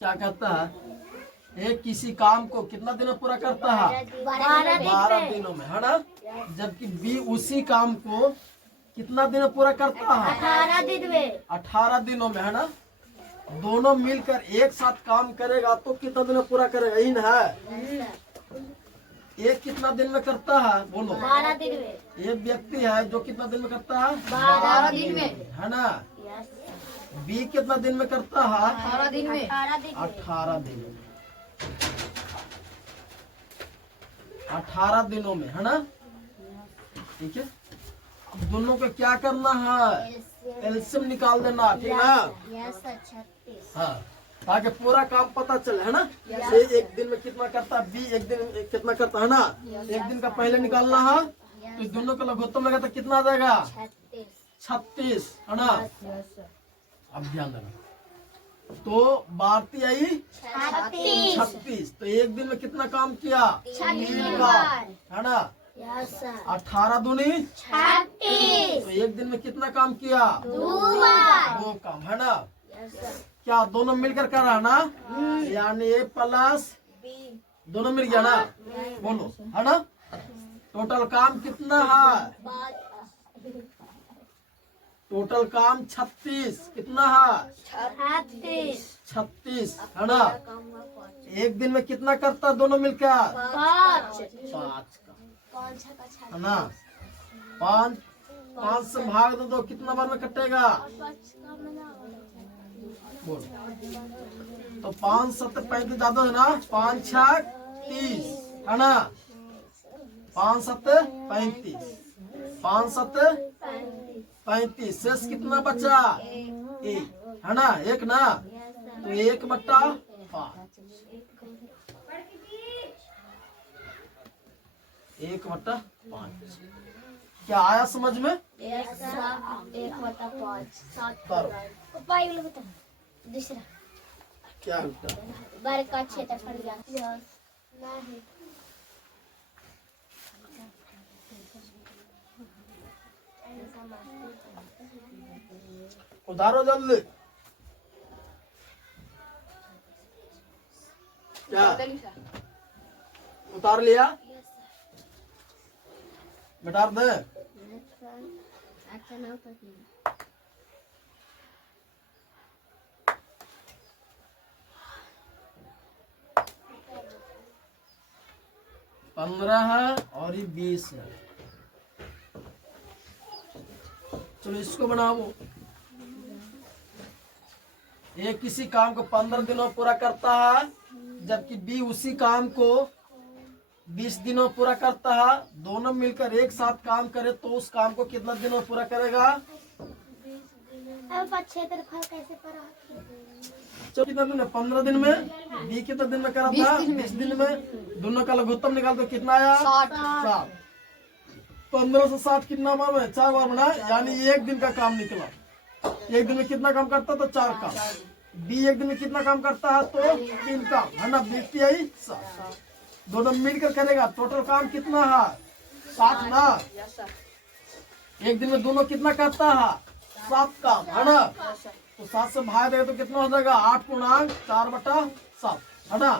क्या कहता है, एक किसी काम को कितना दिन में पूरा करता है? 12 दिनों में, है ना। जबकि बी उसी काम को कितना दिन में पूरा करता है? 18 दिन में। 18 दिनों में, है ना। दोनों मिलकर एक साथ काम करेगा तो कितना दिन में पूरा करेगा? इन है एक कितना दिन में करता है? बोलो। 12 दिन में। एक व्यक्ति है जो कितना दिन में करता है? 12 दिन में, है ना। बी कितना दिन में करता है? 18 दिन में। 18 दिन में। 18 दिनों में, है ना। ठीक है। अब दोनों को क्या करना है? एलसीएम निकाल देना, ठीक ना। हाँ, ताकि पूरा काम पता चले, है ना। ए एक दिन में कितना करता है, बी एक दिन में कितना करता है ना। एक दिन का पहले निकालना है तो दोनों का लघुत्तम लगा तो कितना आ जाएगा? 36, है ना। अब ध्यान देना, तो भारती आई 36। तो एक दिन में कितना काम किया? 3 काम, है ना। 18 दूनी 36। तो एक दिन में कितना काम किया? 2 काम, है ना। क्या दोनों मिलकर कर रहा है ना, यानी ए प्लस दोनों मिल गया ना। बोलो, है ना। टोटल काम कितना है? टोटल काम 36 कितना है? 36, है ना। एक दिन में कितना करता दोनों मिलकर? 5 का, है ना। 5 से भाग दो कितना बार में कटेगा? बोल। तो 5 7 35 ज्यादा है ना। 5 6 30, है ना। 5 7 35, 5 7 35, शेष कितना बचा? 1, है ना। 1 ना, तो 1/5, 1/5। क्या आया समझ में? 1/5 दूसरा क्या होता? बार का क्षेत्रफल गया। उधारो जल्दी। क्या उतार लिया? मिटार दे। अच्छा ना उतर 15 है और ये 20 है। चलो इसको बनाओ। ये किसी काम को 15 दिनों में पूरा करता है, जबकि बी उसी काम को 20 दिनों में पूरा करता है। दोनों मिलकर एक साथ काम करे तो उस काम को कितना दिनों में पूरा करेगा? क्षेत्रफल कैसे पड़ा? चलो कितना दिन में? 15 दिन में। बी कितना दिन में करा था? 20 दिन में। दोनों का लघुत्तम निकाल तो कितना आया? 60। 15 से 60 कितना बार में? 4 बार बना, यानी एक दिन का काम निकला। एक दिन में कितना काम करता? तो 4 काम। बी एक दिन में कितना काम करता है? तो 3 काम, है ना। 20 आई 60, दोनों मिलकर करेगा। टोटल काम कितना है? 7 ना। एक दिन में दोनों कितना करता है? 7 काम, है ना। तो 7 से भाग देगा तो कितना हो जाएगा? 8×4/7, है ना।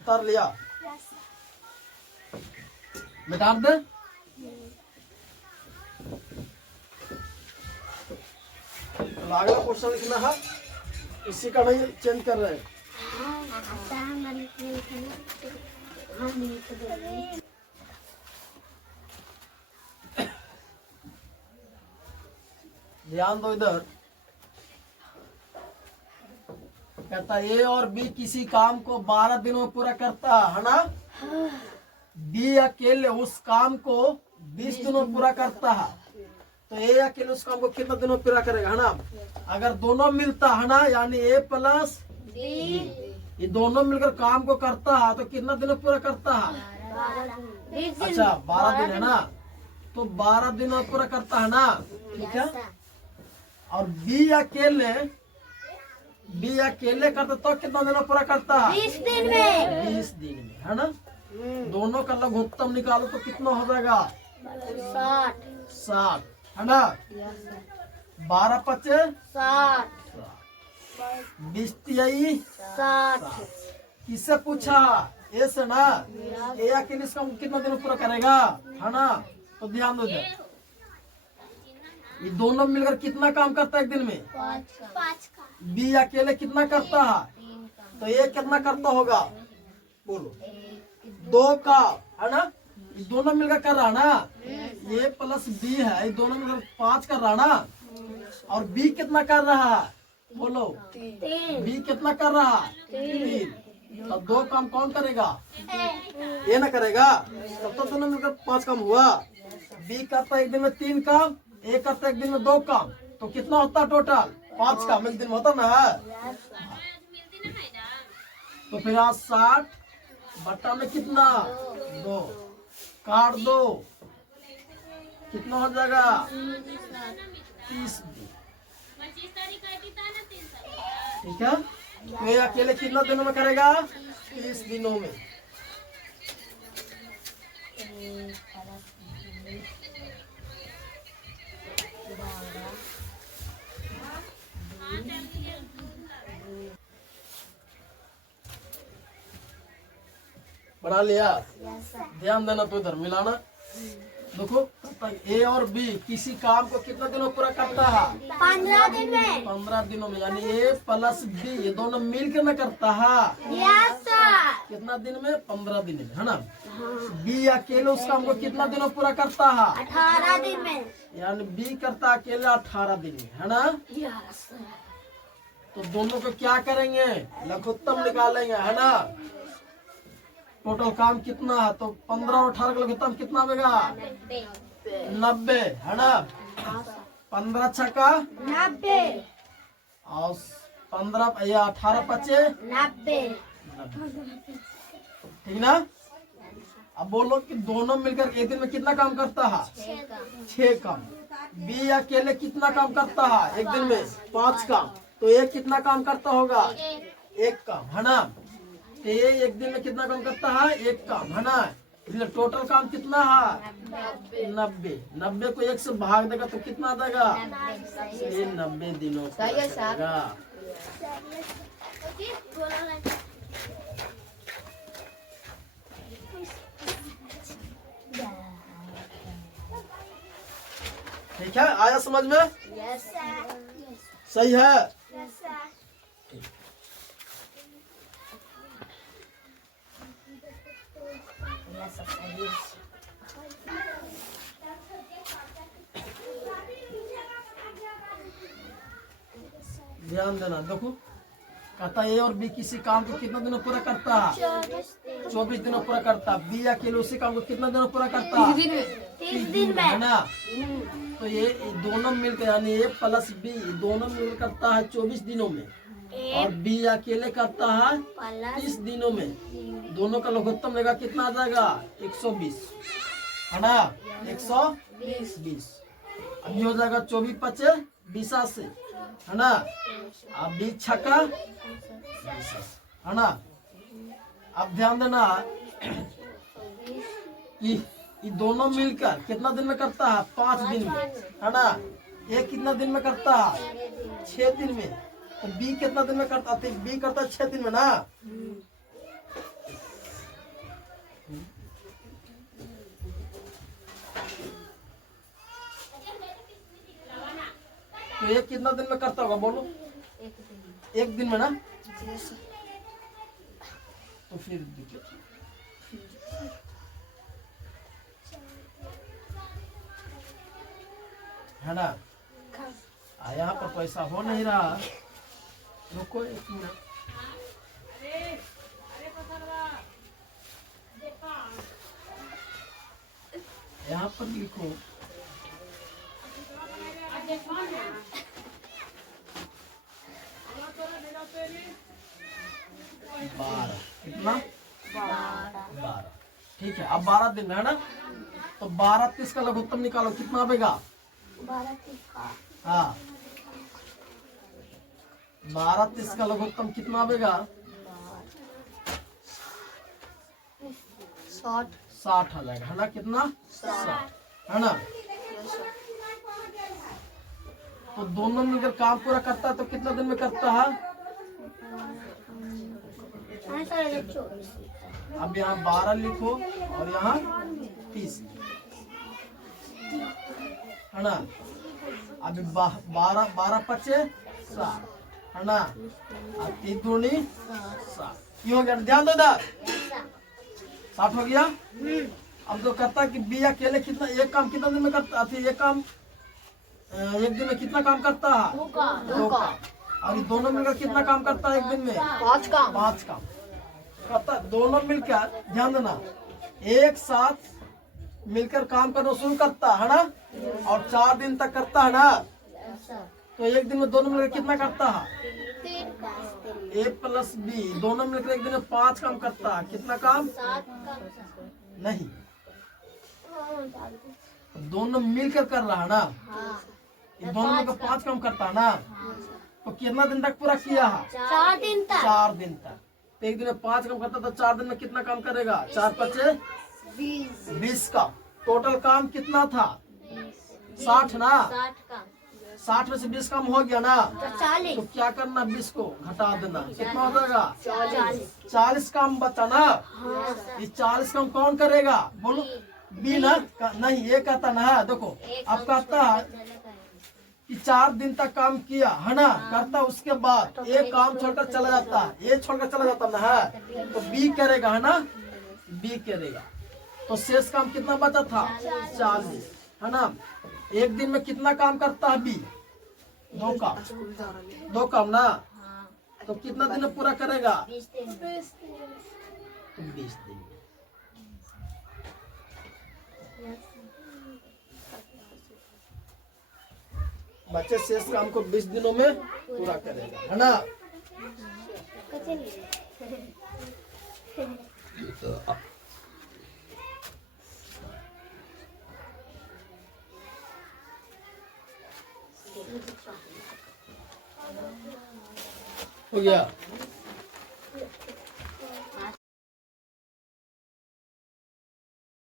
उतार लिया, मिटा दे। तो अगला क्वेश्चन लिखना है, इसी का नहीं चेंज कर रहे हैं। ध्यान दो इधर। कहता ए और बी किसी काम को 12 दिनों में पूरा करता है ना। बी अकेले उस काम को 20 दिनों में पूरा करता है। तो ए अकेले उस काम को कितना दिनों में पूरा करेगा, है ना। अगर दोनों मिलता है ना, यानी ए प्लस बी, ये दोनों मिलकर काम को करता है तो कितना दिन में पूरा करता है? अच्छा 12 दिन, है ना। तो 12 दिनों में पूरा करता है ना, ठीक है। और बी अकेले करता तो कितना दिन में पूरा करता है? 20 दिन में। 20 दिन में, है ना। दोनों का लघुत्तम निकालो तो कितना हो जाएगा? 60, है ना। 12 × 5 = 60। 20 तिहाई 60 किससे पूछा? ए से ना। ए अकेले इसका कितना दिन में पूरा करेगा, है ना? तो ध्यान दो इधर। ये दोनों मिलकर कितना काम करता है एक दिन में? 5 का बी अकेले कितना करता है? 3 का तो ये कितना करता होगा? बोलो। 2 का, है ना? ये दोनों मिलकर कर रहा ना, ये प्लस बी है, ये दोनों मिलकर 5 कर रहा ना। और बी कितना कर रहा है? बोलो। 3 बी कितना कर रहा है? 3। तो 2 काम कौन करेगा? ये ना करेगा, तब तो दोनों मिलकर 5 काम हुआ। बी करता है एक दिन में 3 काम, ए करता है एक दिन में 2 काम, तो कितना होता टोटल? 5 काम एक दिन में होता ना है। तो फिर आज 60 बट्टा में कितना? 2 काट दो, कितना हो जाएगा? 30 दिन। ठीक है, तो ये अकेले कितना दिनों में करेगा? 30 दिनों में। बना लिया? ध्यान देना, तो इधर मिलाना। देखो, ए और बी किसी काम को कितना दिनों में पूरा करता है? 15 दिन में 15 दिनों में, यानी ए प्लस बी ये दोनों मिलकर न करता है। यस सर कितना दिन में? 15 दिन में, है ना? बी अकेले उस काम को कितना दिनों में पूरा करता है? 18 दिन में यानी बी करता है अकेले 18 दिन में, है ना? यस तो दोनों को क्या करेंगे? लघुत्तम निकालेंगे, है ना? टोटल काम कितना है? तो 15 और 18 का लघुत्तम कितना आएगा? 90, है ना? 15 छक्का 90 और 15 या 18 पचे 90 ठीक ना? अब बोलो कि दोनों मिलकर एक दिन में कितना काम करता है? 6 काम। बी अकेले कितना काम करता है एक दिन में? 5 काम। तो ये कितना काम करता होगा? 1 काम, है ना? तो ये एक दिन में कितना काम करता है? 1 काम, है ना? इसलिए टोटल काम कितना है? 90। 90 को 1 से भाग देगा तो कितना आ जाएगा? ये 90 दिनों का आएगा। ठीक है, आया समझ में? यस सर सही है। यस सर ध्यान देना। देखो, कहता ए और बी किसी काम को कितना दिनों पूरा करता है? 24 दिनों पूरा करता है। बी अकेले उसी काम को कितना दिनों पूरा करता है? 30 दिन है में ना? तो ये दोनों मिलकर, यानी ए प्लस बी दोनों मिलकर करता है 24 दिनों में, और बी अकेले करता है 30 दिनों में। दोनों का लघुत्तम लेगा कितना आ जाएगा? 120, है ना? 120। अभी हो जाएगा 24 पचे 20 से, है ना? अब 20 छक्का 20, है ना? अब ध्यान देना कि ये दोनों मिलकर कितना दिन में करता है? 5 दिन में, है ना? एक कितना दिन में करता है? 6 दिन में। तो बी कितना दिन में करता है? बी करता है 6 दिन में ना? तो ये कितना दिन में करता होगा? बोलो। 1 दिन में ना? तो फिर देखिए, है ना? यहाँ पर तो ऐसा हो नहीं रहा। रुको 1 मिनट। यहाँ पर लिखो 12। कितना? 12। ठीक है, अब 12 दिन है ना? तो 12 30 का लघुत्तम निकालो, कितना आएगा? 12 का हाँ, 12 30 का लघुत्तम कितना आएगा? 60 आ जाएगा, है ना? कितना? 60, है ना? तो दोनों मिलकर काम पूरा करता है तो कितना दिन में करता है? अब यहाँ 12 लिखो और यहाँ 30 है ना। अभी 12 पचे 7 है ना। अब 3 दूनी 7, ये हो गया। ध्यान दो इधर, 60 हो गया। अब तो कहता है कि बी अकेले कितना एक काम कितना दिन में करता है, एक काम एक दिन में कितना काम करता है, 2 काम। और ये दोनों मिलकर कितना काम करता है एक दिन में, 5 काम। कहता है दोनों मिलकर, ध्यान देना, एक साथ मिलकर काम करना शुरू करता है ना, और 4 दिन तक करता है ना। तो एक दिन में दोनों मिलकर कितना करता है, ए प्लस बी, दोनों मिलकर एक दिन में 5 काम करता है। कितना काम, 7 काम नहीं, दोनों मिलकर कर रहा है ना। ये दोनों मिलकर 5 काम करता है ना। तो कितना दिन तक पूरा किया है, 4 दिन तक। 4 दिन तक। तो एक दिन में 5 काम करता, तो 4 दिन में कितना काम करेगा, 4 पचे 20 का। टोटल काम कितना था, 60 ना। 60 काम, 60 में से 20 काम हो गया ना, तो 40। तो क्या करना, 20 को घटा देना, कितना हो जाएगा, 40। 40 काम बचा ना। ये 40 काम कौन करेगा, बोलो, बी ना। नहीं, ये कहता ना, देखो अब कहता है कि 4 दिन तक काम किया है ना, करता उसके बाद एक काम छोड़कर चला जाता है, ये छोड़कर चला जाता ना है, तो बी करेगा है ना, बी करेगा। तो शेष काम कितना बचा था, 40 है ना। एक दिन में कितना काम करता है बी, 2 काम ना। तो कितना दिन में पूरा करेगा, 20 दिन। तो 20 दिन। बच्चे शेष काम को 20 दिनों में पूरा करेगा है ना। हो गया।